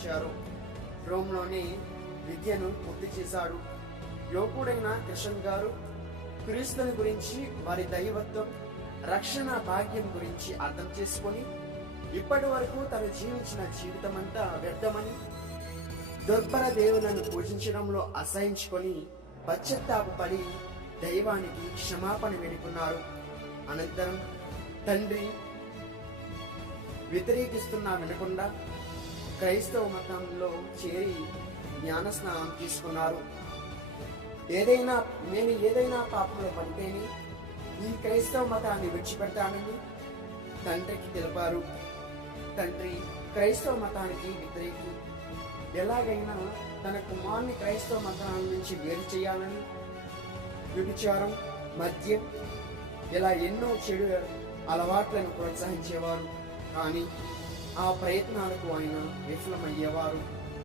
కొనసాగించారు. రోమ్లోనే విద్యను పూర్తి చేశాడు. యువకుడైన కిషన్ గారు క్రీస్తుని గురించి, వారి దైవత్వం, రక్షణ భాగ్యం గురించి అర్థం చేసుకొని ఇప్పటి వరకు తను జీవించిన జీవితం అంతా వ్యర్థమని, దుర్భర దేవులను పూజించడంలో అసహించుకొని పశ్చాత్తాపడి దైవానికి క్షమాపణ వేడుకున్నారు. అనంతరం తండ్రి వ్యతిరేకిస్తున్నా వినకుండా క్రైస్తవ మతంలో చేరి జ్ఞానస్నానం తీసుకున్నారు. నేను ఏదైనా పాపంలో పడితేనే ఈ క్రైస్తవ మతాన్ని విడిచిపెడతానని తండ్రికి తెలిపారు. తండ్రి క్రైస్తవ మతానికి వ్యతిరేకి. ఎలాగైనా తన కుమారుని క్రైస్తవ మతాల నుంచి వేరు చేయాలని వ్యభిచారం, మద్యం, ఇలా ఎన్నో చెడు అలవాట్లను ప్రోత్సహించేవారు. కానీ ఆ ప్రయత్నాలకు ఆయన విఫలమయ్యేవారు.